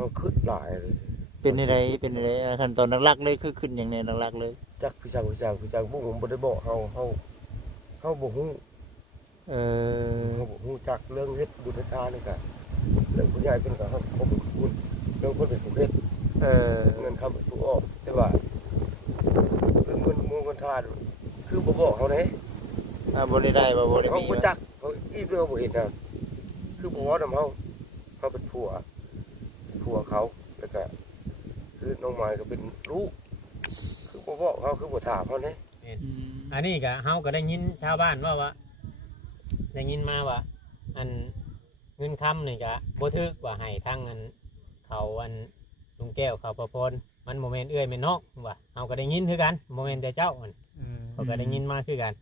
เอาขึ้นหลายเลยเป็นอะไรขั้นตอนหลักๆเลยคือขึ้นอย่างแน่หลักๆเลยจักพี่จังพวกผมบ่ได้บอกเฮาบ่ฮู้เออเฮาบ่ฮู้จักเรื่องเฮ็ดบุญทานนี่ก็เรื่องผู้ใหญ่เพิ่นก็เฮาบ่ฮู้เรื่องคนเป็นผู้เฮ็ดเงินคำผู้ออกแต่ว่าเรื่องเงินมูลทานคือบ่บอกเขาเด้บ่ได้บ่ได้มีเขาบ่จักเขาอีเรื่องบ่เห็นน่ะคือบ่ว่านำเฮาเป็นผัวเขาแล้วก็คือน้องไม้ก็เป็นลูกคือบ่บอกเขาคือบ่ถามเขาเด้อันนี้ก็เฮาก็ได้ยินชาวบ้านว่าได้ยินมาว่าอันเงินคำนี่ก็บ่ถึกว่าให้ทางอันเขาอันลุงแก้วเขาประพรมันโมเมนต์เอื้อยแม่นอกว่าเฮาก็ได้ยินคือกันโมเมนต์แต่เจ้ามันเขาก็ได้ยินมาคือกัน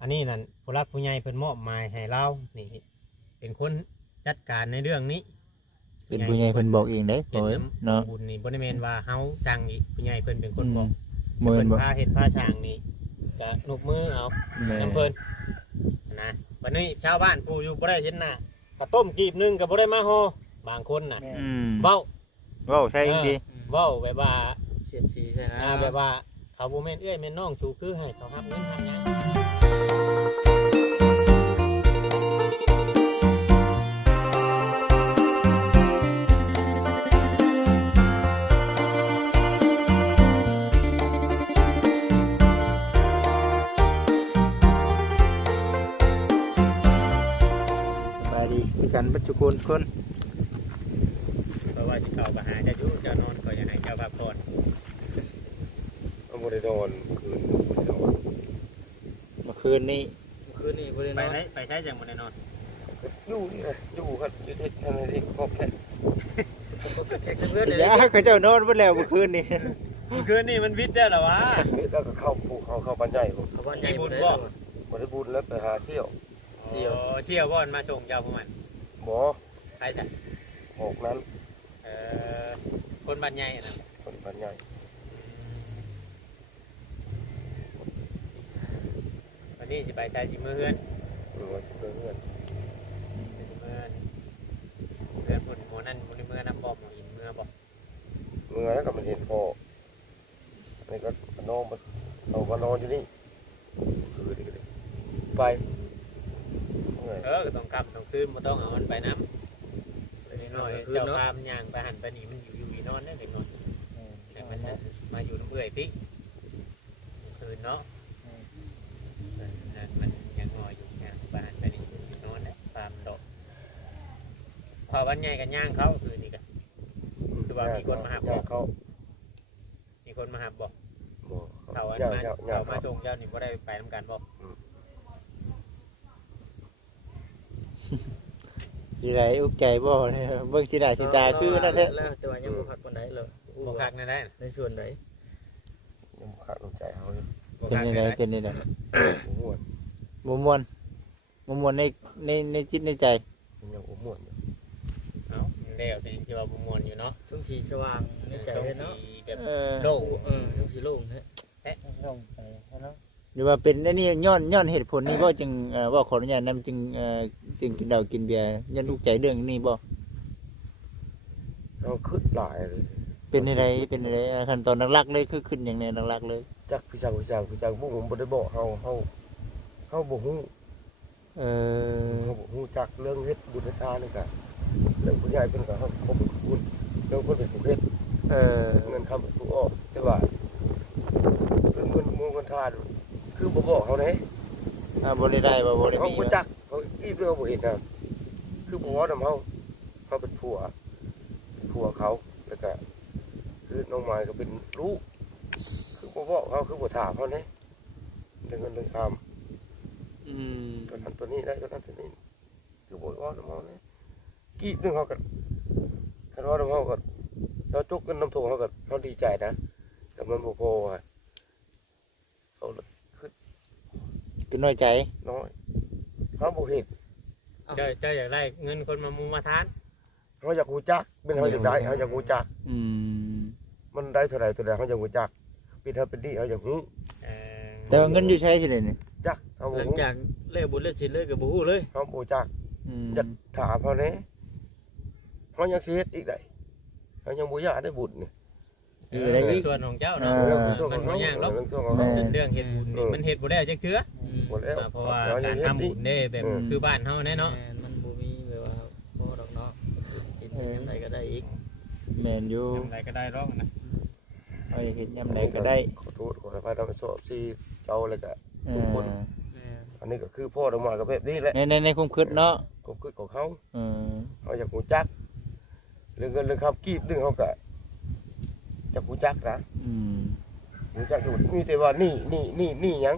อันนี้นั่นผู้รักผู้ใหญ่เพิ่นมอบหมายให้เรานี่เป็นคนจัดการในเรื่องนี้เป็นผู้ใหญ่เพิ่นบอกเองเด้โอ้ยเนาะบุญนี่บ่ได้แม่นว่าเฮาสั่งอีกผู้ใหญ่เพิ่นเป็นคนบอกเพิ่นพาเฮ็ดพาสร้างนี่ก็นกมือเอาน้ำเพิ่นนะวันนี้ชาวบ้านผู้อยู่บ่ได้เห็นหน้าก็ต้มกีบนึงก็บ่ได้มาฮอบางคนน่ะเว้าใช่ดีเว้าแบบว่าเสียดสีใช่นะแบบว่าเขาบ่แม่นเอื้อยแม่นน้องสู่คือให้เขารับเงินทำหยังกันปัจจุบันคนเพราะว่าที่เขาไปหาเจ้าอยู่เจ้านอนก็อยากให้เจ้าพักผ่อนเอาบ่ได้นอนคืนบ่ได้นอนเมื่อคืนนี้บ่ได้นอนไปใช้จังบ่ได้นอนอยู่นี่แหละอยู่ครับอยู่เฮ็ดทางนี้ครบแท้เพื่อนเลย เขาเจ้านอนเบิดแล้วเมื่อคืนนี้มันวิทย์ได้หรอวะแล้วก็เข้าภูเข้าบ้านใหญ่บ่บ้านใหญ่บุญบ่ได้บุญแล้วไปหาเที่ยวบ่มาส่งเจ้าพวกมันบ่ใครจ้ะออกนั้นคนบ้านใหญ่น่ะคนบ้านใหญ่วันนี้สิไปใช้สิมื้อเฮือนว่าสิเพื่อนพุ่นหมู่นั้นบ่ได้มื้อนำบ่หมู่อินมื้อบ่แล้วก็มันเห็นพ่อนี่ก็นอนเอามานอนอยู่นี่คือนี่ก็ไปก็ต้องกลับต้องคืนบ่ต้องเอามันไปน้ำเล็กน้อยเจ้าพามย่างไปหันไปนี่มันอยู่นอนได้เล็กน้อยแต่มันมาอยู่น้ำเบื่อพี่คืนเนาะมันยังงออยู่ย่างไปหันไปนี่อยู่นอนได้ฟาร์มดอกพอวันใหญ่กันย่างเขาคืนนี่กันคือว่ามีคนมาหับบอกเขามีคนมาหับบอกเขามาส่งเจ้านี่ก็ได้ไปน้ำกันบอกสิได้อุกใจบ่เบิ่งสิได้สิตาคือนั่นแท้แล้วแต่ว่ายังบ่คักปานใดเลยบ่คักนั่นได้ในส่วนใดยังบ่คักอุกใจเฮาเป็นยังไงบ่ม่วนในจิตในใจยังบ่ม่วนเอ้าแล้วเป็นที่ว่าบ่ม่วนอยู่เนาะช่วงสีสว่างในใจเนาะแบบโล่งช่วงสีโล่งแท้โล่งใจเนาะหรือว่าเป็นอันนี้ย้อนเหตุผลนี้บ่จึงว่าขออนุญาตนำจึงกินเหล้ากินเบียร์ย้อนอุกใจเรื่องนี้บ่เอาขึ้นหลายเลยเป็นอะไรขั้นตอนหลักๆเลยคือขึ้นอย่างแน่หลักๆเลยจักพี่จังพวกผมบ่ได้บอกเฮาบ่ฮู้เฮาบ่ฮู้จักเรื่องเฮ็ดบุญทานนี่ก็เรื่องผู้ใหญ่เพิ่นก็เฮาบ่ฮู้เรื่องคนเป็นผู้เฮ็ดเงินคำผู้ออกแต่ว่าเรื่องเงินมูลทานคือบ่บอกเขาเด้บ่ได้บ่ได้มีเขาบ่จักเขาอีเรื่องบ่เห็นน่ะคือบ่ว่านำเฮาเป็นผัวเขาแล้วก็คือน้องไม้ก็เป็นลูกคือบ่บอกเขาคือบ่ถามเขาเด้เรื่องเงินเรื่องคำตัวนั้นตัวนี้ได้ตัวนั้นตัวนี้คือบ่ว่านำเฮาเด้กี้นึงเขาก็คันว่านำเฮาก็เราจุกกันน้ำโถเขาก็เขาดีใจนะแต่มันบ่พออ่ะเขาคือน้อยใจน้อยเขาบ่เห็นเจ้าอยากได้เงินคนมามูมาทานเขาอยากรู้จักเป็นเขาอยากได้เขาอยากรู้จักมันได้เท่าไหร่เขาอยากรู้จักเป็นเท่าเป็นดีเขาอยากรู้แต่ว่าเงินอยู่ใช้สิเนี่ยจักเขาหลังจากเลิกบุญเลิกศีลเลยกับบ่ฮู้เลยเขาบ่จักจะถามเขาเนี่ยเขาอยากเสียอีกได้ เขายังบ่อยากได้บุญนี่ ได้ส่วนของเจ้าเนาะมันบ่ยากหรอก เรื่องของเขา เรื่องเฮ็ดบุญนี่มันเฮ็ดบ่ได้จักเทื่อ หมดแล้ว เพราะว่าการทำบุญเด้แบบคือบ้านเฮาแน่เนาะ มันบ่มีแบบว่าพอดอกเนาะกินยังไงก็ได้อีก แม่นอยู่ ทำไรก็ได้ร้องนะ เอาอยากเฮ็ดยามใดก็ได้ ขอโทษขออภัยทำสอบซีเจ้าเลยก็ ทุกคน อันนี้ก็คือพ่อออกมากับแบบนี้แหละ ในความคิดเนาะ ผมคิดของเขา เออ เขาอยากหูจักเรื่องเงินเรื่องคำกีบเรื่องเขาก็อยากหูจักนะ อืม หูจักอยู่มีแต่ว่านี่หยัง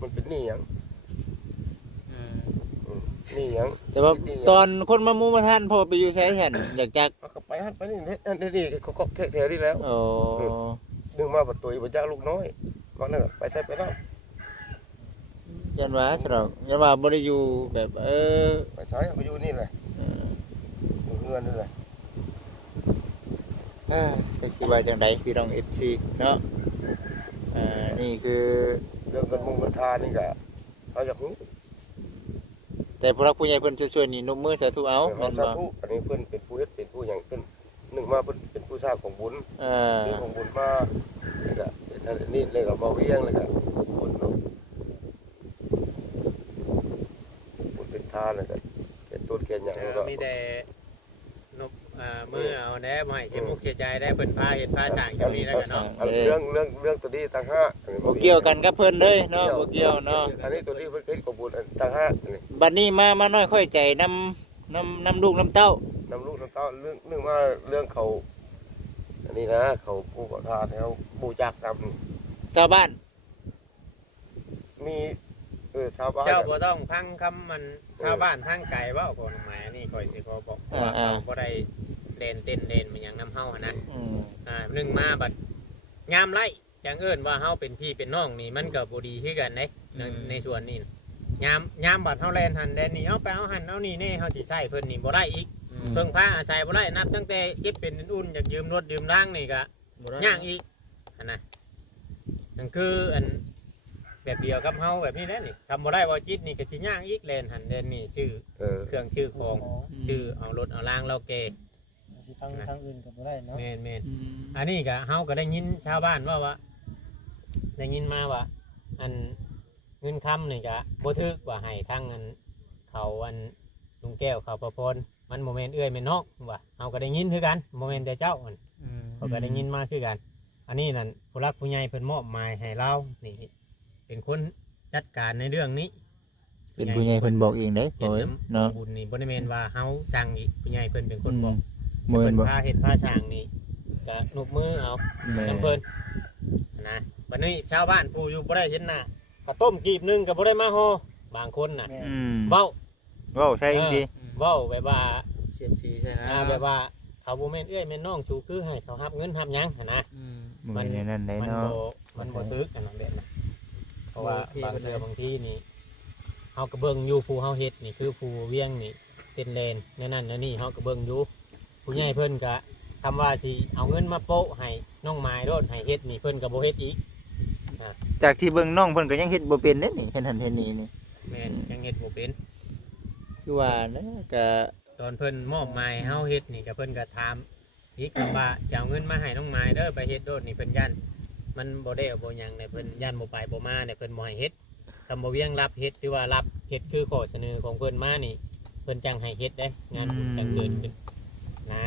มันเป็นนี่หยังนี่หยัง แต่ว่าตอนคนมามุมาทานพอไปอยู่ไสแห่นอยากจัก เขาก็ไปหันไปนี่นี่เขาก็แค่นี้แล้ว โอ้ ดึงมาประตูบ่จักลูกน้อยว่านั่นไปใช้ไปแล้ว ยันว่าสรอกยันว่าบ่ได้อยู่แบบไปใช้ไปอยู่นี่เลยอยู่เงินนี่เลย ใช้ชีวิตจังไดพี่น้อง FC เนาะนี่คือ เรื่องเงินมุงเงินทานนี่ก็เขาอยากรู้ แต่ผู้รักผู้ใหญ่เพิ่นช่วยๆนี่นมมือสาธุเอา เขาสาธุอันนี้เพิ่นเป็นผู้เฮ็ดเป็นผู้หยังเป็นหนึ่งมาเพิ่นเป็นผู้สร้างของบุญเป็นของบุญมานี่ก็นี่เลยก็บ่เวียงเลยก็บุญเนาะบุญเป็นทานเลยก็เป็นต้นแก่นหยังก็ มีแต่นบมือเอาแน่บ่ให้เสียมุกเสียใจได้เพิ่นพาเฮ็ดพาสร้างอย่างนี้แล้วกันเนาะ เรื่องตัวนี้ต่างหาก บ่เกี่ยวกันกับเพิ่นเลยเนาะบ่เกี่ยวเนาะ อันนี้ตัวนี้เพิ่นเป็นของบุญต่างหากนี่ บัดนี้มาน้อยค่อยใจนำลูกนำเต้าน ำลูกนำเต้าเรื่องว่าเรื่องเขาอันนี้นะเขาผู้ประทานเขาบูจักนำ ชาวบ้าน มีชาวบ้าน เจ้าบ่ต้องพังคำมันชาวบ้านทางไกลเว้าบ่หมายนี่ข่อยสิขอบอกว่าเขาบ่ได้เล่นเต้นเล่นมันหยังนำเฮาหั่นนะ หนึ่งมาบัดงามไล่จังเอิ้นว่าเฮาเป็นพี่เป็นน้องนี่มันก็บ่ดีคือกันเด้ในส่วนนี้ยามบัดเฮาแล่นหันแดนนี่เอาไปเอาหันเอานี่แน่เฮาสิใช้เพิ่นนี่บ่ได้อีกเพิ่งพาอาศัยบ่ได้นับตั้งแต่เก็บเป็นอุ่นอยากยืมรถยืมร่างนี่ก็ยากอีกหั่นน่ะนั่นคืออันแบบเดียวกับเฮาแบบนี้แหละนี่ทำบ่ได้บ่จิตนี่ก็สิยากอีกแล่นหันแดนนี่ชื่อเครื่องชื่อของชื่อเอารถเอาร่างเราเกสิทางอื่นก็บ่ได้เนาะ แม่นอันนี้ก็เฮาก็ได้ยินชาวบ้านว่าได้ยินมาว่าอันเงินคำนี่ก็บ่ถึกว่าให้ทางอันเขาอันลุงแก้วเขาประพรมันโมเมนต์เอื้อยแม่นนอกว่าเฮาก็ได้ยินคือกันโมเมนต์แต่เจ้าอันเขาก็ได้ยินมาคือกันอันนี้นั่นผู้รักผู้ใหญ่เพิ่นมอบหมายให้เรานี่เป็นคนจัดการในเรื่องนี้ เป็นผู้ใหญ่เพิ่นบอกเองเด้โอ้ยเนาะ บุญนี่บ่ได้แม่นว่าเฮาสั่งอีกผู้ใหญ่เพิ่นเป็นคนบอก มื้อ เพิ่น บ่ พาเฮ็ดพาสร้างนี่ก็นบมือเอา แม่ น้ำเพิ่นนะบัดนี้ชาวบ้านผู้อยู่บ่ได้เห็นหน้าก็ต้มกีบหนึงก็บ่ได้มาห่อบางคนน่ะ อืม เว้า เว้าใช่ดี เว้าแบบว่า เสียดสีใช่นะ แบบว่าเขาบ่แม่นเอื้อยแม่นน้องสู่คือให้เขารับเงินรับหยังหั่นนะ มันนั่นได้ มัน เนาะ มันบ่ตึกกันนั่นแบบนั้นเพราะว่าบางเทื่อบางทีนี่เฮาก็เบิ่งอยู่ผู้เฮาเฮ็ดนี่คือผู้เวียงนี่เป็นเลนในนั้นในนี่เฮาก็เบิ่งอยู่ผู้ใหญ่เพิ่นก็คำว่าสิเอาเงินมาโปะให้น้องไม้โดดให้เฮ็ดนี่เพิ่นก็บ่เฮ็ดอีก จากที่เบิ่งน้องเพิ่นก็ยังเฮ็ดบ่เป็นเด้นี่เฮ็ดหันเฮ็ดนี่นี่ แม่นยังเฮ็ดบ่เป็น คือว่านะก็ ตอนเพิ่นมอบหมายเฮาเฮ็ดนี่ก็เพิ่นก็ถามอีกคำว่าจะเอาเงินมาให้น้องไม้เด้อไปเฮ็ดโดดนี่เพิ่นย่านมันบ่ได้เอาบ่หยังเนี่ยเพิ่นย่านบ่ไปบ่มาเนี่ยเพิ่นบ่ให้เฮ็ดคำบ่เวียงรับเฮ็ดหรือว่ารับเฮ็ดคือข้อเสนอของเพิ่นมานี่เพิ่นจังให้เฮ็ดเด้งานบุญจังเกิดขึ้นนะ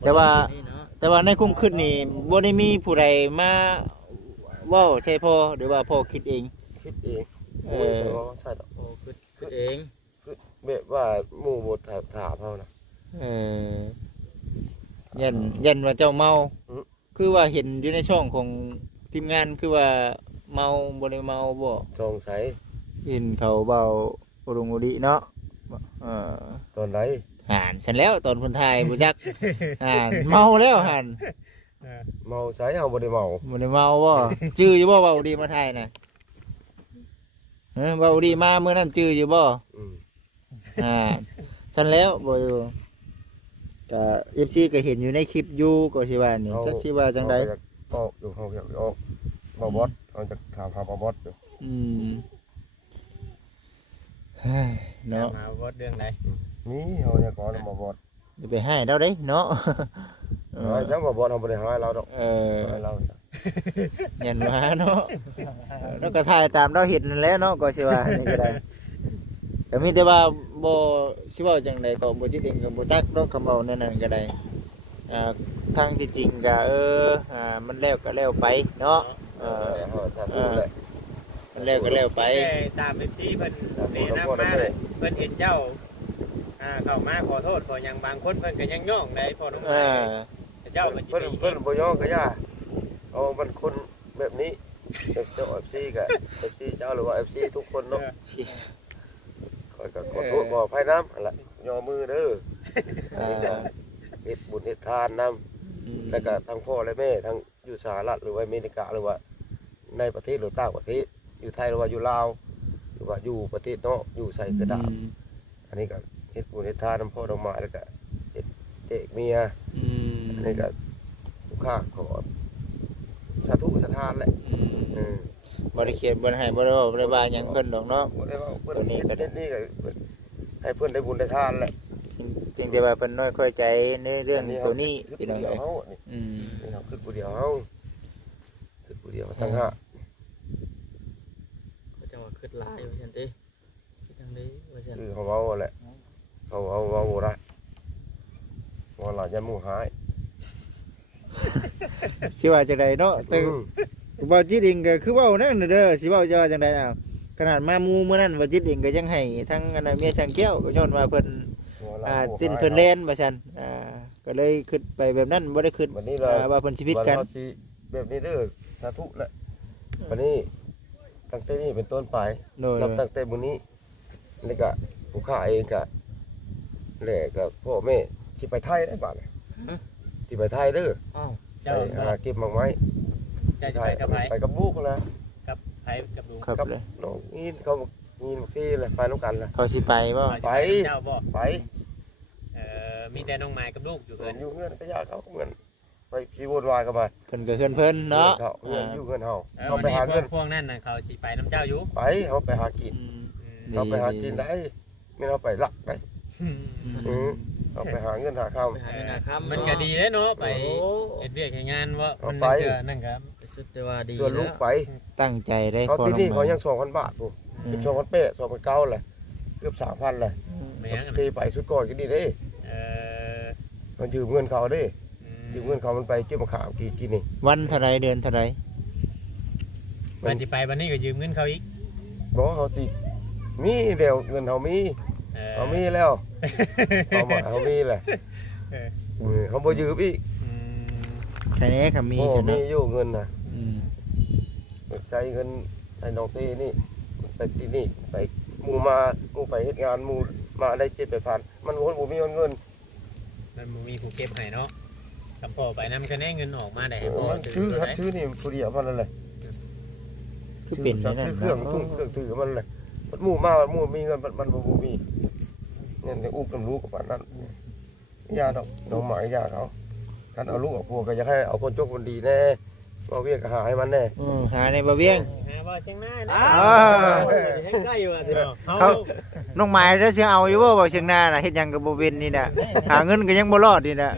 แต่ว่าในคุ้มขึ้นนี่บ่ได้มีผู้ใดมาเว้าใช่พ่อหรือว่าพ่อคิดเอง คิดเอง ใช่หรอก โอ้คือเอง แบบว่าหมู่บ่ถามเฮานะ ยันว่าเจ้าเมา อืม คือว่าเห็นอยู่ในช่องของทีมงานคือว่าเมาบ่ได้เมาบ่ สงสัย เห็นเขาเบาอุรุงอุริเนาะตอนใด หันฉันแล้วตอนคนไทยบ่จักหันเมาแล้วหัน เมาใส่เฮาบ่ได้เมา บ่ได้เมาบ่จื้ออยู่บ่เบาดีมาไทยน่ะเบาดีมามื้อนั้นจื้ออยู่บ่ อืม ฉันแล้วบ่อยู่ก็ FC ก็เห็นอยู่ในคลิปอยู่ก็สิว่านี่จักสิว่าจังได๋ ออกอยู่เฮาอยากออกบ่บอสเฮาจะถามหาบ่บอสอยู่ เฮ้ยเนาะ มาบ่เรื่องใด มีเฮาอยากขอบ่บอส อย่าไปให้เราเด้เนาะ หายจังว่าบ่ทำบ่ได้หายเราดอก หายเรา ยันว่าเนาะแล้วก็ถ่ายตามเราเห็นนั่นแหละเนาะก็สิว่านี่ก็ได้ก็มีแต่ว่าบ่สิเว้าจังไดก็บ่จิตเองก็บ่ตักเนาะคำเว้านั่นก็ได้ทางที่จริงก็มันแล้วก็แล้วไปเนาะมันแล้วก็แล้วไป ตามเป็นที่เพิ่นแนะนำมาเลยเพิ่นเห็นเจ้าเข้ามาขอโทษขอหยังบางคนเพิ่นก็ยังย่องได้พอน้องไม้เจ้ามัน เพิ่นบ่ยอมก็ย่าเอามันคนแบบนี้เจ้า FC ก็ FC เจ้าหรือว่า FC ทุกคนเนาะก็ขอโทษบ่ภัยน้ำนั่นล่ะย่อมือเด้อเฮ็ดบุญเฮ็ดทานนำแล้วก็ทั้งพ่อและแม่ทั้งอยู่สหรัฐหรือว่าอเมริกาหรือว่าในประเทศหรือต่างประเทศอยู่ไทยหรือว่าอยู่ลาวหรือว่าอยู่ประเทศนอกอยู่ใส่กระดาษอันนี้ก็เฮ็ดบุญเฮ็ดทานนำพ่อดอกไม้แล้วก็เฮ็ดเด็กเมียอันนี้ก็ลูกค้าขอสาธุสถานแหละบ่ได้เขียนบ่ได้ให้บ่ได้เว้าบ่ได้ว่าหยังเพิ่นดอกเนาะ บ่ได้ว่าเพิ่นนี่ก็ให้เพิ่นได้บุญได้ทานแหละ จริงแต่ว่าเพิ่นน้อยค่อยใจในเรื่องตัวนี้พี่น้องเอ้ย นี่เฮาคือผู้เดียวเฮาคือผู้เดียวตั้งห้า ก็จังว่าคิดหลายว่าซั่นติคิดจังได๋ว่าซั่น คือเขาเว้าแหละเขาเว้าบ่ได้ว่าหลายยันหมู่หาย สิว่าจังไดเนาะแต่บ่จิตเองก็คือเว้านั่นเด้อสิเว้าจะว่าจังไดอ้าวขนาดมาหมู่มื้อนั้นบ่จิตเองก็ยังให้ทั้งอันเมียช่างแก้วก็ย้อนว่าเพิ่นตินเพิ่นเล่นว่าซั่นก็เลยคิดไปแบบนั้นบ่ได้คิดว่าเพิ่นสิผิดกันแบบนี้เด้อสาธุแหละวันนี้ตั้งแต่นี้เป็นต้นไปนับตั้งแต่มื้อนี้นี่ก็ผู้ค้าเองก็แหละก็พ่อแม่สิไปไทยได้บาดสิไปไทยเด้อ อ้าว เจ้า หาเก็บหมากไม้ จะไปกับไผ ไปกับลูกนะ กับไผกับลูก ครับเลย น้องนี่เขามีที่แหละไปน้ำกันแหละ เขาสิไปบ่ เจ้าบอก ไป มีแต่น้องไม้กับลูกอยู่ เงิ เพิ่ น น อยู่เงินก็ยากเขาเงินไปพี่วุ่นวายกันมา เพิ่นก็เพิ่นเนาะ เขาเงินอยู่เงินเฮา เขา เขา ไป ไป หา หา เงิ เงิ น น พวกนั้นน่ะเขาสิไปน้ำเจ้าอยู่ ไปเขาไปหากินเขาไปหากินได้ไม่เขาไปลักได้เขาไปหาเงินหาข้าว ไปหาเงินหาค่ำ มันก็ดีเนาะไป โอ้ เฮ็ดเวียกเฮ็ดงานว่ามัน ไป นั่นก็ สุดแต่ว่าดี ส่วนลูกไป ตั้งใจได้ เขา พอ ที่ ล นี่ ง เขา มา ยัง2,000 บาทปุ๊บเป็น2,000เป๊ะ2,900เลยเกือบ 3,000เลย แม่ง ที่ไปสุดก่อนก็ดีเด้ เออ มันยืมเงินเขาเด้ยืมเงินเขามันไปเก็บมะขามกี่นี่ วันเท่าไรเดือนเท่าไร วันที่ไปวันนี้ก็ยืมเงินเขาอีก บอกเขาสิมีเดี๋ยวเงินเขามีเขามีแล้วเขามาเขามีแหละเขาบ่ยืมอีก แค่นี้ค่ะมี โอ้ ใช่ มี เนาะ อยู่เงินนะ อืม ใช้เงินให้น้องตีนี่ไปที่นี่ไปหมู่มาหมู่ไปเฮ็ดงานหมู่มาได้7-8,000มันบ่มีเงิน มันบ่มีผู้เก็บให้เนาะคำพ่อไปนำคะแนนเงินออกมาได้ให้พ่อ มันชื่อครับชื่อนี่ผู้เดียวมันนั่นแหละ คือเป็นอย่างนั้น ชื่อเครื่อง เนาะ เครื่องถือมันเลยมันหมู่มาหมู่มีเงินมันบ่มีเงินได้อุ้มน้ำลูกกับปานนั้นยาดอกน้องหมายยาเขาคันเอาลูกเอาผัวก็อยากให้เอาคนจกคนดีแน่ว่าเวียกก็หาให้มันแน่ หาในบ่เวียง หาว่าเชียงหน้านะ ใกล้อยู่อ่ะ เขาน้องหมายถ้าสิเอาอยู่บ่เชียงนาน่ะเฮ็ดหยังก็บ่เป็นนี่น่ะหาเงินก็ยังบ่รอดนี่น่ะ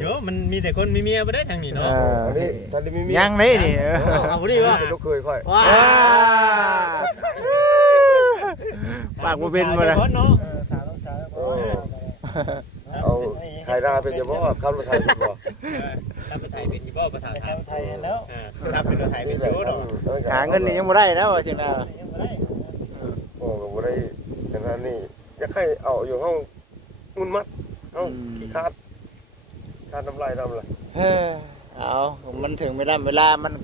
โยมันมีแต่คนมีเมียบ่ได้ทางนี้เนาะ อันนี้ท่านที่มี ยังเลยนี่ เอาบ่ดีว่า เป็นลูกเคยค่อย ว้า ปากบ่เป็นบ่ล่ะ เนาะ ถามลูกสาว เอาไทยนาเป็นจะบ่คำละไทยเป็นบ่ ถ้าไปไทยเป็นอยู่บ่ประธาน ไปทางไทยแล้ว ถ้าเป็นไทยเป็นอยู่เนาะ หาเงินนี่ยังบ่ได้นะว่าเชียงนา ยังบ่ได้ โอ้ก็บ่ได้ขนาดนี้จะให้เอาอยู่ห้องมุนมัดเอ้าขี้คาดน้ำลายดำล่ะ เอามันถึงเวลามัน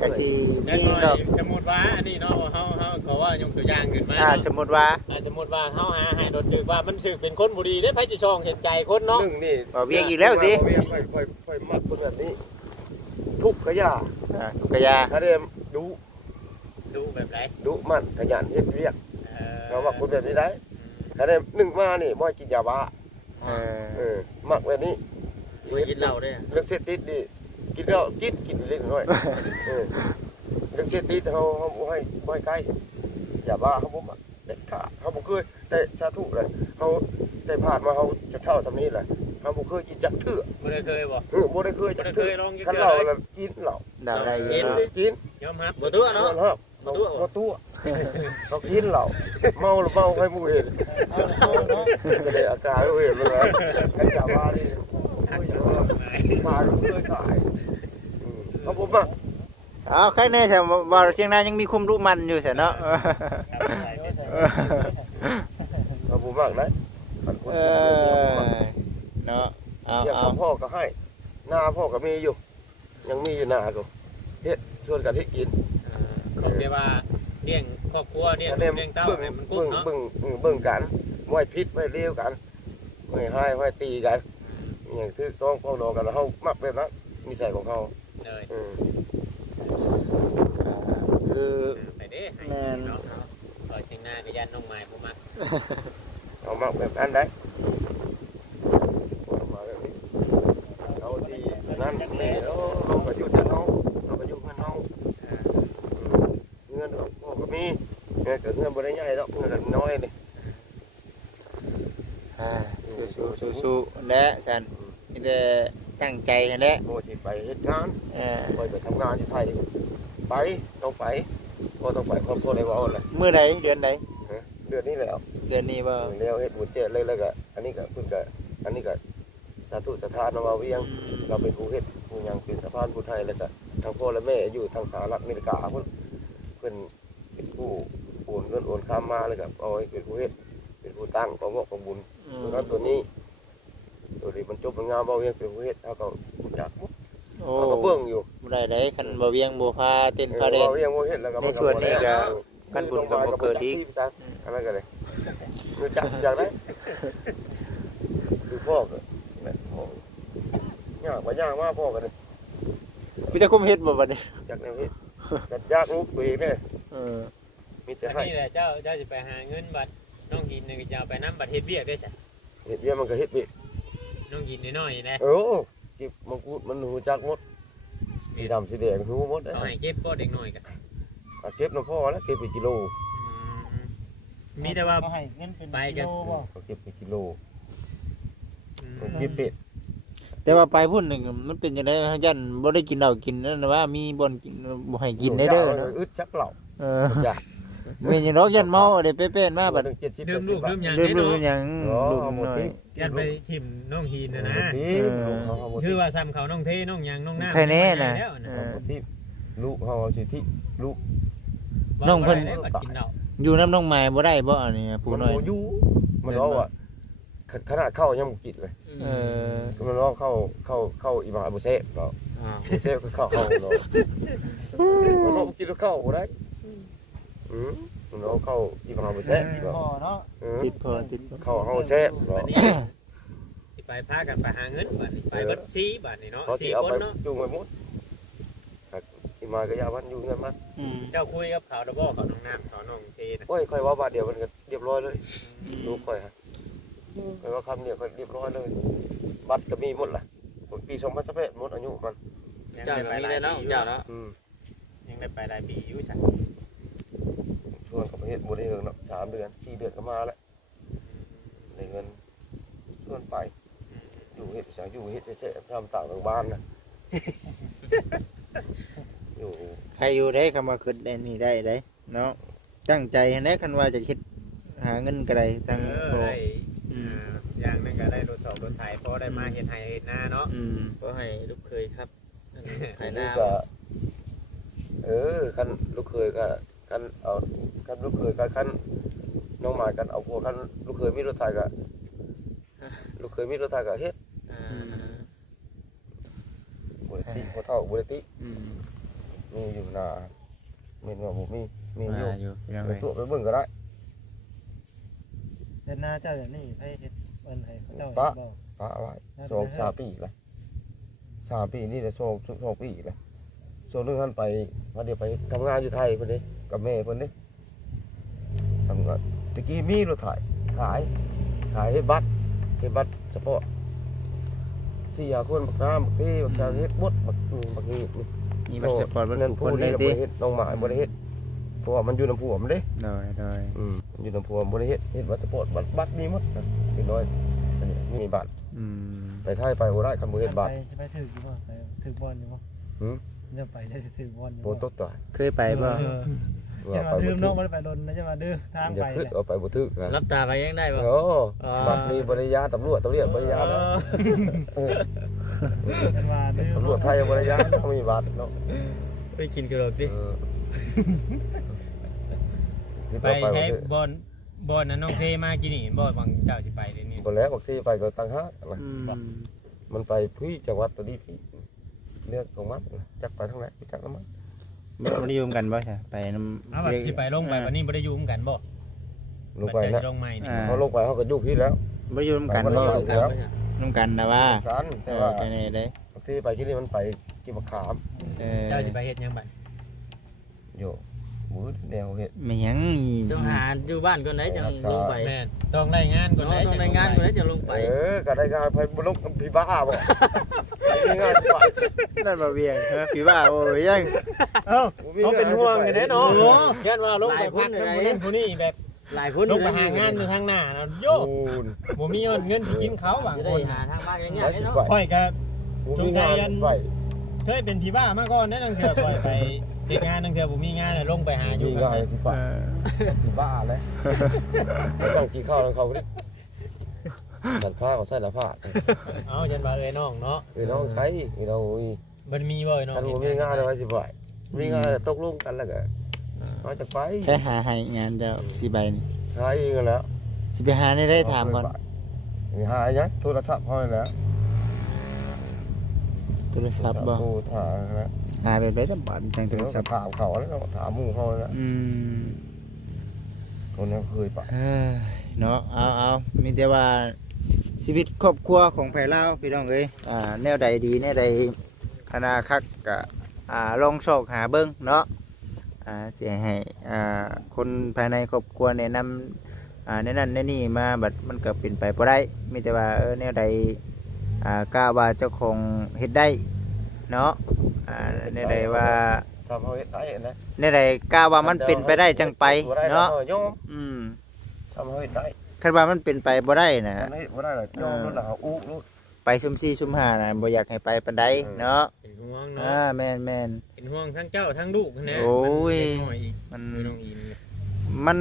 ก็สิ จัง มี หน่อ ดอก ยสมมุติว่าอันนี้เนาะเฮาก็ว่ายกตัวอย่างขึ้นมา สมมุติว่า สมมุติว่าเฮาหาให้รถดึกว่ามันถึกเป็นคนบ่ดีได้ไผสิช่องเห็นใจคนเนาะ หนึ่งนี่ บ่เวียงอีกแล้วสิ เวียงค่อยมัดคนแบบนี้ ทุกขยะ ทุกยา ถ้าเรียมดุ ดูแบบไหน ดุมันขยันเฮ็ดเวียกเราว่าคนแบบนี้ได้ถ้าเรียมหนึ่งมานี่บ่ให้กินยาบ้ามักแบบนี้ ไม่กินเหล้าได้ เรื่องเสพติดดิกินแล้วกินเล็กน้อยเรื่องเสพติดเขาบ่ให้ใกล้ยาบ้าเขาบ่มักเด็ดขาดเขาบ่เคยแต่สาธุเลยเขา ได้ผ่านมาเขาจะเท่าทำนี้แหละเขาบ่เคยกินจักเทื่อ บ่ได้เคยบ่ บ่ได้เคยจัก บ่ได้เค เทื่อย ลองกิน คัน เทื่อ เหล้า เลย แล้วกินเหล้า ดาวได้อยู่เนาะ กิน ยอมรับ บ่ตัวเนาะ ครับบ่ตัวเขากินเหล้าเมาแล้วเมาให้หมู่เห็น เอาเนาะ แสดงอาการให้เห็นเลยกันจะว่านี่มาก็เคยขายเขาบ่มัก เอาใครแน่ซะบ่เชียงรายยังมีความรู้มันอยู่ซะเนาะ เขาบ่มักนะคันคน เออเนาะเอา อย่าง เอา พ่อก็ให้หน้าพ่อก็มีอยู่ ยังมีอยู่หน้าก็เฮ็ดชวนกันเฮ็ดกิน เขาเรียกว่าเลี้ยงครอบครัวเลี้ยง เล่ม เลี้ยงเต้า เบิ่ง ให้มันกุ้งเนาะ เบิ่งกันไว้พิษไว้เลวกันไว้ให้ไว้ตีกันอย่างคือต้องพ่อน้องกันแล้วเฮามักแบบนั้นนิสัยของเขา เลย คือ ไปเด้ให้ แม่น เนาะพอเชียงหน้าก็ยันน้องไม้บ่มัก เอามักแบบนั้นได้เอามาแบบนี้เอาดีนั่นนี่เอาก็อยู่แต่เฮาเอาก็อยู่เงินเฮาเงินของพ่อก็มีเงินก็เงินบ่ได้ใหญ่ดอกเงินน้อยนี่ สู้ๆและฉันมีแต่ตั้งใจกันแหละ โมที่ไปเฮ็ดงาน เออ ไปทำงานที่ไทยไปต้องไปพอต้องไปครอบครัวได้ว่าอะไร มื้อใดเดือนใด เดือนนี้แล้ว เดือนนี้บ่ แล้วเฮ็ดบุญเจริญเลยแล้วก็อันนี้ก็เพิ่นก็อันนี้ก็สาธุสถานมาเวียงเราเป็นผู้เฮ็ดผู้ยังเป็นสะพานผู้ไทยแล้วก็ทั้งพ่อและแม่อยู่ทางสหรัฐอเมริกาเพิ่นเป็นผู้โอนเงินโอนค้ามาแล้วก็เอาไว้เป็นผู้เฮ็ดเป็นผู้ตั้งของงอกของบุญแล้วตัวนี้มันจบมันงามเว้าเวียงเป็นผู้เฮ็ดเฮาก็จัก โอ้ เฮาก็เบิ่งอยู่ บ่ได้ได้คันบ่เวียงบ่พาเต้นพาเด่น เวียงบ่เฮ็ดแล้วก็ ในส่วนนี้ก็กันบุญก็บ่เกิดอีก อะไรกันเลยคือจักจากได้คือพ่อก็เนี่ยพ่อยากว่ายากมากพ่อกันเลย มีแต่คุมเฮ็ดบ่บัดนี้ จากแนวนี้จัดยากลูกตัวเองเนี่ย เออ มีแต่ อัน ให้ นี้แหละเจ้าจะไปหาเงินบัตรน้องหินนี่ก็จะเอาไปน้ำบัตรเฮ็ดเวียกได้ใช่ เห็ดเบี้ยมันก็เห็ดบิด น้องหินน้อยๆนะ เออกิบมังคุดมันหูจักหมดสีดำสีแดงหูหมด เขาให้เก็บก็เด็กน้อยกัน เก็บน้ำพ่อแล้วเก็บไปกิโล มีแต่ว่า ก็ให้เงินเป็น ไปกัน กิโลบ่ เขาเก็บไปกิโลเก็บเป็ด แต่ว่าไปพุ่นนึงมันเป็นจังได๋ยันบ่ได้กินเหล้ากินนั่นว่ามีบ่อนกินบ่ให้กินได้เด้อเนาะ อึดชักเหล่า เออ อยาก แม่นยังดอกยันเมาได้เป๊ะๆมาบัด ดื่มลูกดื่มหยัง ลื ได้ ม เนาะ หยังลืม หมด น้อย ที่ ยันไปทิ่มน้องหินนะนะ ที่ คือว่าซ้ำเขาน้องเทน้องหยังน้องน้ำ ใครแน่น่ะ แล้ว เออ ที่ลูกเขาสิที่ลูก น้องเพิ่น ได้บัตรกินเหล้า อยู่น้ำน้องไม้บ่ได้บ่อันนี้ผู้น้อย มันอยู่มันร้องว่าขนาดเข้ายังกินเลย เออ มันร้องเข้าอีมาบุเซ่เนาะบุเซ่ก็เข้าเนาะมันร้องกินแล้วเข้าบ่ได้มันร้องเข้าอีมาบุเซ่ พ่อเนาะ ติดพอ เข้าเฮาแซ่เนาะ บัดนี้สิไปพากันไปหาเงินบัดนี้ไปเบัดซีบัดนี้เนาะ เขาสิ สี่ เอา ค ไป นเนาะ จุงไว้หมดอีมาก็ยาวันอยู่เงินมัน เจ้าคุยกับเขาดอกบ่เขาน้องน้ำเขาน้องเทนะ โอ้ยค่อยว่าบาทเดียวมันก็เรียบร้อยเลยลูกค่อยฮะค่อยว่าคำเนี่ยค่อยเรียบร้อยเลยบัตรก็มีหมดล่ะปี2018หมดอายุมัน ยัง เจ้า ได้ ก็ ไป มี หลาย ได้ ปี เนาะ อยู่ เจ้าเนาะ ยังได้ไปหลายปีอยู่ใช่ ชวนกับประเทศบ่ได้เฮิงเนาะ3 เดือน 4 เดือนก็มาแล้วได้เงินชวนไปอยู่เฮ็ดสังอยู่เฮ็ดแท้ๆทำต่างบ้านนะอยู่ ใครอยู่ได้คำว่าขึ้นได้นี่ได้ได้เนาะตั้งใจแน่คันว่าจะคิดหาเงินก็ได้ทั้งโอ้ ได้อย่างนึงก็ได้รถสอบรถไถเพราะได้มาเฮ็ดไห้เฮ็ดนาเนาะ ก็ให้ลูกเคยครับให้ห นี่ น้า ก็คันลูกเคยก็คันเอาคันลูกเคยก็คันน้องหมากันเอาพวกคันลูกเคยมีรถไถก็ลูกเคยมีรถไถก็เฮ็ดบ่ได้ติบ่เท่าบ่ได้ติมีอยู่นามีว่าบ่มีอยู่ อยู่พี่น้อง ไป เอ้ย ตัวไปเบิ่งก็ได้ เดินหน้าเจ้าอย่างนี้ให้เฮ็ดเอิ้นให้เขาเจ้า ปะ บ่ ปะไว้2-3 ปีละ3 ปีนี่จะ2 ปีละส่วนนึงท่านไปพอเดี๋ยวไปทำงานอยู่ไทยเพิ่นเด้กับแม่เพิ่นเด้ทำงานตะกี้มีรถไถขายเฮ็ดบัตรเฉพาะ4-5 คนบักน้ำบักพี่บักจางเฮ็ดหมดบักนี่ นี่มันสปอร์ตมัน นั่น ทุกค ผู้ น นี้ ได้ บ่ ติ ได้เฮ็ดน้องหมายบ่ได้เฮ็ดผู้ ราะว่ามันอยู่น้ำผัวมันเด้ โดย มันอยู่น้ำผัวมันบ่ได้เฮ็ดวัตถุโปรดบัตรมีหมดนะพี่น้อยอันนี้มีบัตร อืม ไปไทยไปบ่ได้คันบ่เฮ็ดบัตร ไปถืออยู่บ่ไปถือบอลอยู่บ่ หือ จะไปได้ถือบอลอยู่ โปรตตัว เคยไปบ่ จะมาดื่มเนาะบ่ได้ไปดนนะจะมาดื้อทาง อย่า ไป ขึ้น แหละ เอาไปบ่ถึกนะ รับตาไปยังได้บ่ โอ้บัตรมีบริยาตำรวจบริยานะ จะมาดื้อ ตำรวจไทยบริยาต้องมีบัตรเนาะ ไปกินกระโดดดิ ไปใช้บอนนั้นน้องเพมากินนี่บ่บางเจ้าสิไปเดี๋ยวนี้ บ่แล้วบางทีไปก็ตั้งห้านะ อืม มันไปพี่จังหวัดตัวนี้พี่เรื่องของมันจักไปทางไหนไปจักน้ำมัน บ่ได้อยู่กันบ่ใช่ไปนำ เอาบัดสิไปลงไปวันนี้บ่ได้อยู่ร่วมกันบ่ ลงไป บัด นะ จะลงใหม่นี่ เขาลงไปเขาก็อยู่พี่แล้ว บ่อยู่นำกัน ไปบ่ บ่ ได้ นำกันนะว่า กันแต่ว่า ไปไหนได้ บางทีไปที่นี่มันไปกินมะขาม เจ้าสิไปเฮ็ดหยังบัด อยู่มืดแนวเห็ด ไม่หยัง ต้องหาอยู่บ้านก่อนไหนจังลงไป แม่นต้องได้งานก่อน เนาะต้องได้งานก่อนไหนจังลงไป ก็ได้งานไปบุลุกพี่บ้าบ่ไปมีงานกว่า นั่นบ่เวียงเฮ้อพี่ว่าโอ้ยยัง เขาเป็นห่วงนี่แน่เนาะยันว่าลงไปพักนำผู้นี้แบบ หลายคน ลงไปหางานอยู่ทางหน้านะโย โอ้ย บ่มีเงินสิกินเขาบาง จะ ค ได้ น หาทางบ้านง่ายๆเนาะ ค่อยก็ มีงานไป เคยเป็นผีบ้ามาก่อนนั่นนั่งเถื่อค่อยไปเฮ็ดงานนั่งเถื่อบ่มีงานน่ะลงไปหาอยู่ มี ข้าง งาน ใน ที่ป่าพี่บ้าเลยต้องกินข้าวแล้วเขาดิสันผ้าเขาใส่ละผ้า เอายันว่าเอ้ยน้องเนาะ น้องใช้เรา มันมีบ่เอ้ยน้อง ท่านบ่มีงานอะไรสิบ่มีงานตกลงกันแล้วก็เขาจะไป แค่หาให้งานเจ้าสิใบนี่ ใช้กันแล้ว สิไปหาได้ถามก่อน หายังโทรศัพท์เขาแล้ว โทรศัพท์บ่ โทรถามแล้ว หาไปได้ลำบากจังโทรศัพท์ ถามเขาแล้วถามหมู่เขาแล้ว อืม คนนี้เคยไป เอ้ยเนาะเอามีแต่ว่าชีวิตครอบครัวของไผลาวพี่น้องเอ้ยแนวใดดีแนวใดอนาคักก็ลองโชคหาเบิ่งเนาะสิให้คนภายในครอบครัวแนะนำในนั้นในนี่มาบัดมันก็เป็นไปบ่ได้มีแต่ว่าแนวใดกล้าว่าเจ้าของเฮ็ดได้เนาะแนวใดว่า ทำเขาเฮ็ดได้นะ แนวใดกล้าว่ามันเป็นไปได้จังไปเนาะ โยม อืม ทำเขาเฮ็ดได้ คันว่ามันเป็นไปบ่ได้นะ ทำให้บ่ได้หรอกโยมนั่นน่ะอู้ลูก ไปซุ่ม4ซุ่ม5น่ะบ่อยากให้ไปปานใดเนาะ เป็นห่วงเนาะ แม่น เป็นห่วงทั้งเจ้าทั้งลูกนะ โอ้ย มันเล็กน้อยอีก มัน ไม่ต้องอิน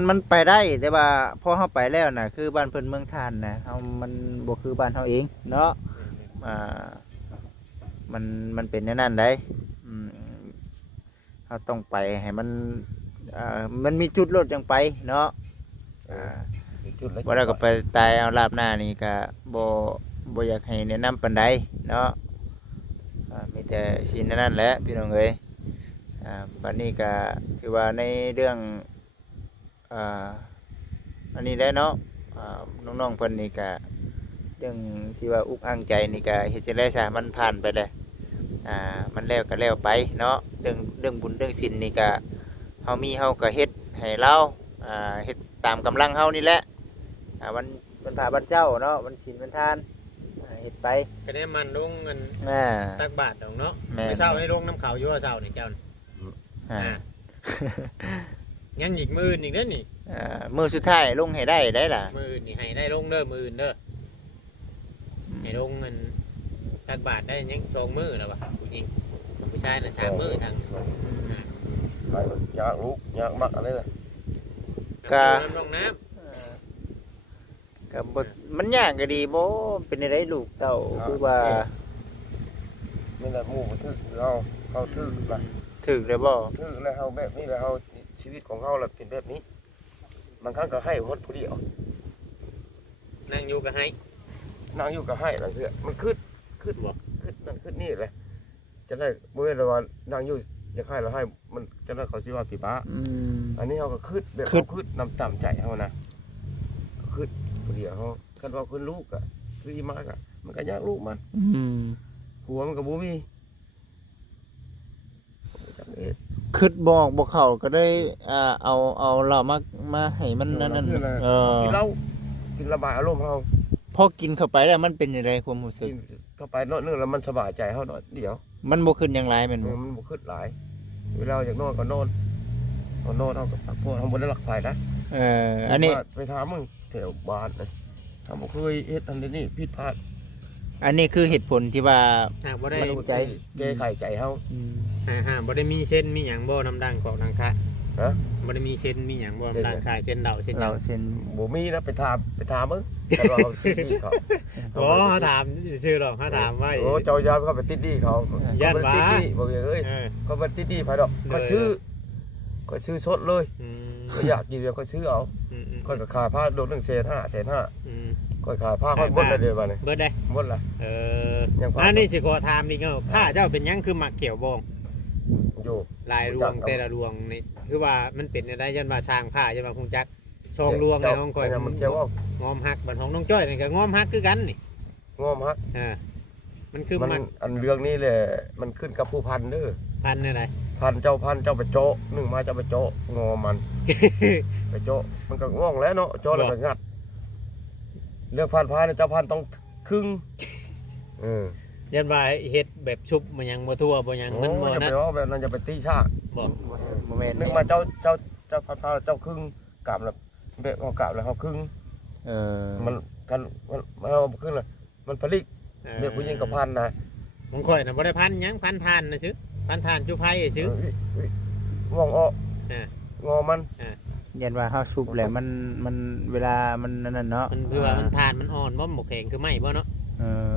มันไปได้แต่ว่าพอเฮาไปแล้วน่ะคือบ้านเพิ่นเมืองท่านน่ะเฮามันบ่คือบ้านเฮาเองเนาะมันเป็นอย่างนั้นได้อืมเฮาต้องไปให้มันมีจุดรถจังไปเนาะจุดแล้ว บ่ได้ก็ไปตายเอาลาบหน้านี่ก็บ่อยากให้แนะนำปานใดเนาะมีแต่สิ่งนั้นแหละพี่น้องเอ้ยบัดนี้ก็ถือว่าในเรื่องอันนี้ได้เนาะน้องๆเพิ่นนี่ก็เรื่องที่ว่าอุกอั้งใจนี่ก็เฮ็ดจังได๋ซะมันผ่านไปแล้วมันแล้วก็แล้วไปเนาะเรื่องบุญเรื่องศีลนี่ก็เฮามีเฮาก็เฮ็ดให้เราเฮ็ดตามกำลังเฮานี่แหละวันพระวันเจ้าเนาะวันศีลวันทานเฮ็ดไป ก็ได้มันลงเงิน อ่า ตักบาทดอกเนาะ แม่น เมื่อเช้าได้ลงน้ำเขาอยู่ว่าเช้านี่เจ้านี่ อ่า ยังอีกมื้ออีกเด้อนี่ มื้อสุดท้ายลงให้ได้ล่ะ มื้อนี่ให้ได้ลงเด้อมื้ออื่นเด้อให้ลงเงินตักบาทได้ยัง2มื้อแล้วว่ะผู้หญิงผู้ชายน่ะ3มื้อทาง ไปอยากลูกอยากมักอะไรล่ะ น้ำลงน้ ก็บ่มันยากก็ดีบ่เป็นได้ลูกเต้าคือว่า ไม่ได้หมู่บ่ถึกเราเขาถึกล่ะ ถึกได้บ่ ถึกแล้วเฮาแบบนี้แล้วเฮาชีวิตของเฮาล่ะเป็นแบบนี้บางครั้งก็ให้ฮดผู้เดียว ำนั่งอยู่ก็ให้ นั่งอยู่ก็ให้แล้วเถื่อมันขึ้นบ่ขึ้นนั่นขึ้นนี่แหละจะได้บ่ได้ว่านั่งอยู่อยากให้เราให้มันจะได้เขาสิว่าพี่บ้า อันนี้เขาก็คืดแบบเขาคืดน้ำต่ำใจเขานะคืดผู้เดียวเขาคันว่าคืนลูกอะคืออีมากอะมันก็ยากลูกมันหัวมันก็บ่มี คิดบ่เข้าก็ได้เอาเรามาให้มันนั่นกินเหล้ากินระบายอารมณ์เขา พอกินเข้าไปแล้วมันเป็นจังไดความรู้สึก กินเข้าไปนอนนึงแล้วมันสบายใจเขาหน่อยเดียว มันบ่ขึ้นหยังหลายแม่นบ่ มันบ่คืดหลายเวลาอยากนอนก็นอน เอาโน่นเอากับพวกทำบนได้หลักไผ่นะ อันนี้ ไปถามมึงแถวบ้านเลยถามว่าเคยเฮ็ดอันนี้ผิดพลาด อันนี้คือเหตุผลที่ว่า หากบ่ได้ มัน ใจ แก้ไขใจเฮา หากบ่ได้มีเส้นมีหยังบ่น้ำดังของดังคะ ฮะ บ่ได้มีเส้นมีหยังบ่น้ำดังคายเส้นเดาเส้นหยั เรา ง เซ็น บ่มีนะไปถามมึงแต่ว่าเขาติดหนี้เขา โอ้เขาถามซื่อหรอกเขาถามว่า โอ้เจ้ายามเขาไปติดหนี้เขา ย่าน เข หวา ไปติดหนี้บอกอย่างเอ้ย เออ เขาไปติดหนี้ไผดอกก็ เลย ชื่อสดเลย อืม ก็อยากกินเดียวก็ซื้อเอา อืมอืม ก็ขายผ้าโดน1.5 1.5 อืม ก็ขายผ้าค่อยหมดเลยเดี๋ยวบัดนี้ เบิดได้ หมดละ เออ ยังพออั อันนี้สิขอถามนี่ก็ผ้าเจ้าเป็นหยังคือหมักเกี่ยวบอง อยู่ ลายรวงแต่ละรวงนี่คือว่ามันเป็นอะไรยันว่าสร้างผ้ายันว่าคงจักช่องรวงในห้องคอย มันเกี่ยวว่าง อมหักบัดของน้องจ้อยนี่ก็งอมหักคือกันนี่ งอมฮัก มันคือ มัน หมัก อันเรื่องนี้แหละมันขึ้นกับผู้พันเด้อ พันอะไร พันเจ้าไปโจะหนึ่งมาเจ้าไปโจะงอมัน ไปโจะมันก็ง่วงแล้วเนาะโจะแล้วก็งัดเรื่องพันพาเนี่ยเจ้าพันต้องครึ่งเออ ยันว่าเฮ็ดแบบชุบมันยังบ่ทั่วบ่ยัง โอ้ มันบ่ จะ นะ ไปว่าแบบนั้นจะไปตีชาก บ่ โมเมนต์ หนึ่งมาเจ้าพันพาเจ้าครึ่งกลับแล้วแบบเอากลับแล้วเขาครึ่ง เออ มันกันมันเอาครึ่งเลยมันผลิตเด็กผู้หญิงกับพันนะ มงข่อยน่ะบ่ได้พันหยังพันทานนะซื้อพันทานจุไผซื้อ ง่วงอ้อ เออ งอมัน ยันว่าเฮาซุปแหละมันเวลามันนั่นเนาะ มันคือว่ามันทานมันอ่อนบ่หมกแข็งคือไม่บ่เนาะ เออ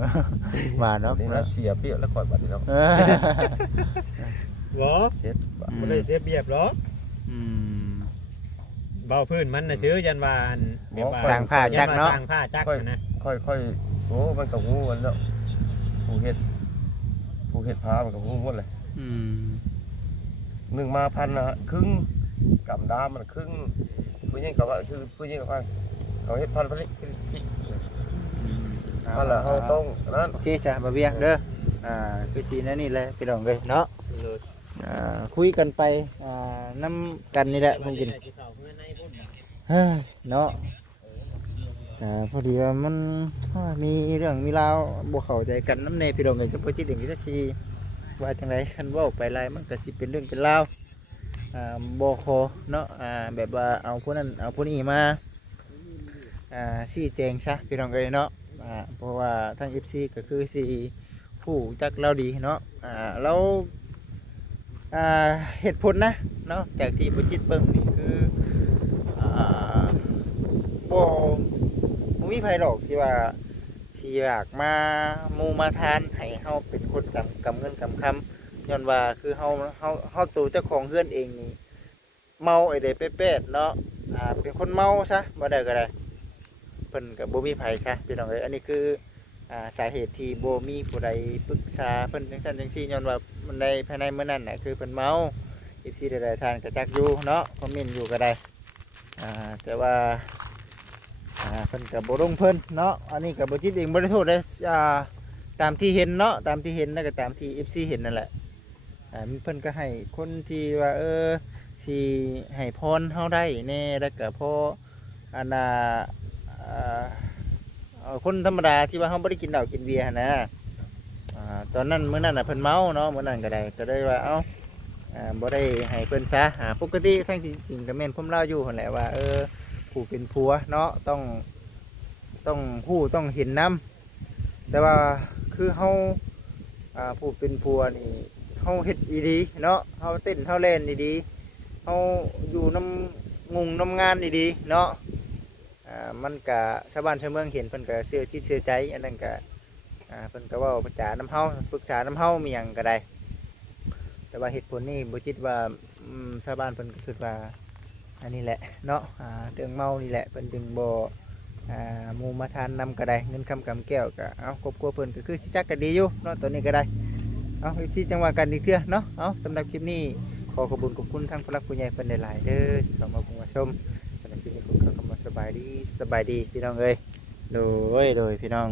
ว่าเนาะ นี่นะเสียเปรียบแล้วก่อนบัดนี้เนาะ เออ บ่ เช็ด บ่ได้เสียเปรียบหรอก อืม เบาพื้นมันน่ะซื้อยันว่าอันแบบว่า สร้างผ้าจักเนาะ สร้างผ้าจักนะ ค่อยโอ้มันกับงูมันแล้วผู้เห็ดพามันกับงูหมดเลย อืม หนึ่งมาพันนะฮะครึ่งกำดามันครึ่งผู้หญิงกับว่าคือผู้หญิงกับว่าเขาเห็ดพันผลิตนั่นแหละเขาต้องนั้น โอเคจ้ะบ่เวียงเด้อคือสินั่นนี่แหละพี่น้องเอ้ยเนาะคุยกันไปนำกันนี่แหละผมกินเฮ้ยเนาะพอดีว่ามันมีเรื่องมีราวบ่เข้าใจกันนำในพี่น้องเอ้ยจะบ่จิตเองจักทีว่าจังไดคันเว้าไปหลายมันก็สิเป็นเรื่องเป็นราวบ่ขอเนาะแบบว่าเอาผู้นั้นเอาผู้นี้มาชี้แจงซะพี่น้องเอ้ยเนาะเพราะว่าทาง FC ก็คือสิผู้จักเราดีเนาะเราเหตุผลนะเนาะจากที่บ่จิตเบิ่งนี่คือบ่มีไผหรอกที่ว่าสิอยากมาหมู่มาทานให้เฮาเป็นคนกำเงินกำคำย้อนว่าคือเฮาตัวเจ้าของเฮือนเองนี่เมาไอ้เด้เป๊ะๆเนาะเป็นคนเมาซะบ่ได้ก็ได้เพิ่นก็บ่มีไผซะพี่น้องเอ้ยอันนี้คือสาเหตุที่บ่มีผู้ใดปรึกษาเพิ่นจังซั่นจังซี่ย้อนว่ามันได้ภายในมื้อนั้นน่ะคือเพิ่นเมา FC หลายๆท่านก็จักอยู่เนาะคอมเมนต์อยู่ก็ได้แต่ว่าเพิ่นก็บ่ลงเพิ่นเนาะอันนี้ก็บ่จิตเองบ่ได้โทษได้ตามที่เห็นเนาะตามที่เห็นแล้วก็ตามที่ FC เห็นนั่นแหละเพิ่นก็ให้คนที่ว่าสิให้พรเฮาได้แน่แล้วก็พออันน่ะคนธรรมดาที่ว่าเฮาบ่ได้กินเหล้ากินเบียร์หั้นนะตอนนั้นมื้อนั้นน่ะเพิ่นเมาเนาะมื้อนั้นก็ได้ว่าเอ้าบ่ได้ให้เพิ่นซะปกติทั้งที่จริงก็แม่นผมเล่าอยู่หั่นแหละว่าผู้เป็นผัวเนาะต้องฮู้ต้องเห็นนำแต่ว่าคือเฮาผู้เป็นผัวนี่เฮาเฮ็ดดีๆเนาะเฮาเต้นเฮาเล่นดีๆเฮาอยู่น้ำงงน้ำงานดีๆเนาะมันก็ชาวบ้านชาวเมืองเห็นเพิ่นก็เชื่อจิตเชื่อใจอันนั้นก็เพิ่นก็เว้าปรึกษาน้ำเฮาปรึกษาน้ำเฮามีหยังก็ได้แต่ว่าเหตุผลนี่บ่จิตว่าชาวบ้านเพิ่นก็คิดว่าอันนี้แหละเนาะเรื่องเมานี่แหละเพิ่นจึงบ่หมู่มาทานนำก็ได้เงินคำกำแก้วก็เอาครอบครัวเพิ่นก็คือสิจักกันดีอยู่เนาะตัวนี้ก็ได้เอาที่จังหวะกันอีกเทื่อเนาะเอาสำหรับคลิปนี้ขอขอบคุณทางผู้รักผู้ใหญ่เพิ่นหลายๆเด้อที่เข้ามาพูดมาชมสำหรับคลิปนี้คุณก็เข้ามาสบายดีพี่น้องเอ้ยโดยพี่น้อง